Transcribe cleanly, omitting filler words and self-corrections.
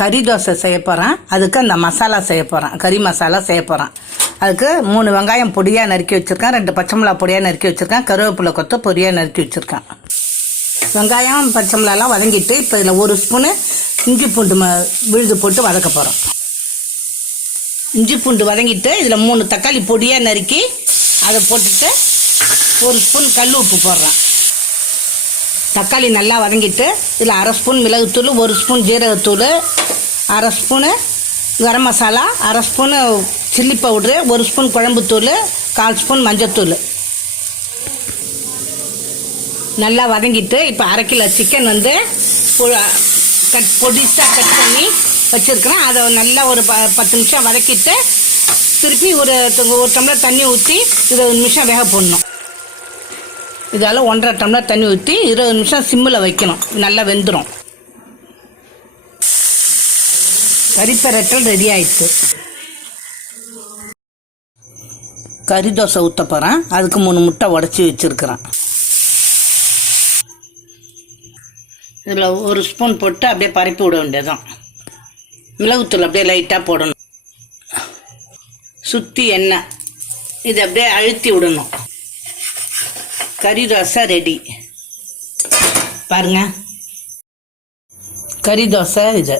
கறி தோசை செய்ய போகிறேன். அதுக்கு அந்த மசாலா செய்ய போகிறேன். கறி மசாலா செய்ய போகிறேன். அதுக்கு 3 வெங்காயம் பொடியாக நறுக்கி வச்சுருக்கேன், 2 பச்சை மிளகா பொடியாக நறுக்கி வச்சுருக்கேன், கருவேப்பிலை கொத்து பொடியாக நறுக்கி வச்சுருக்கேன். வெங்காயம் பச்சை மிளகாலாம் வதங்கிட்டு இப்போ இதில் 1 ஸ்பூனு இஞ்சி பூண்டு விழுது போட்டு வதக்க போகிறோம். இஞ்சி பூண்டு வதங்கிட்டு இதில் 3 தக்காளி பொடியாக நறுக்கி அதை போட்டுட்டு 1 ஸ்பூன் கல் உப்பு போடுறேன். தக்காளி நல்லா வதங்கிட்டு இதில் 1/2 ஸ்பூன் மிளகுத்தூள், 1 ஸ்பூன் ஜீரகத்தூள், 1/2 spoon garam masala, 1/2 spoon chilli powder, 1 spoon குழம்புத்தூள், 1/4 ஸ்பூன் மஞ்சத்தூள் நல்லா வதங்கிட்டு இப்போ 1/2 கிலோ சிக்கன் பொடிசாக கட் பண்ணி வச்சுருக்கிறேன். அதை நல்லா ஒரு 10 நிமிஷம் வதக்கிட்டு திருப்பி ஒரு டம்ளர் தண்ணி ஊற்றி 20 நிமிஷம் வேக போடணும். இதால் 1.5 டம்ளர் தண்ணி ஊற்றி 20 நிமிஷம் சிம்மில் வைக்கணும். நல்லா வெந்துடும். கறி பிரட்டல் ரெடி ஆயிடுச்சு. கறி தோசை ஊற்ற போகிறேன். அதுக்கு 3 முட்டை உடச்சி வச்சுருக்கிறேன். இதில் 1 ஸ்பூன் போட்டு அப்படியே பரப்பி விட வேண்டியதுதான். மிளகுத்தூள் அப்படியே லைட்டாக போடணும். சுற்றி எண்ணெய் இதை அப்படியே அழுத்தி விடணும். கறி தோசை ரெடி. பாருங்க, கறி தோசை இது.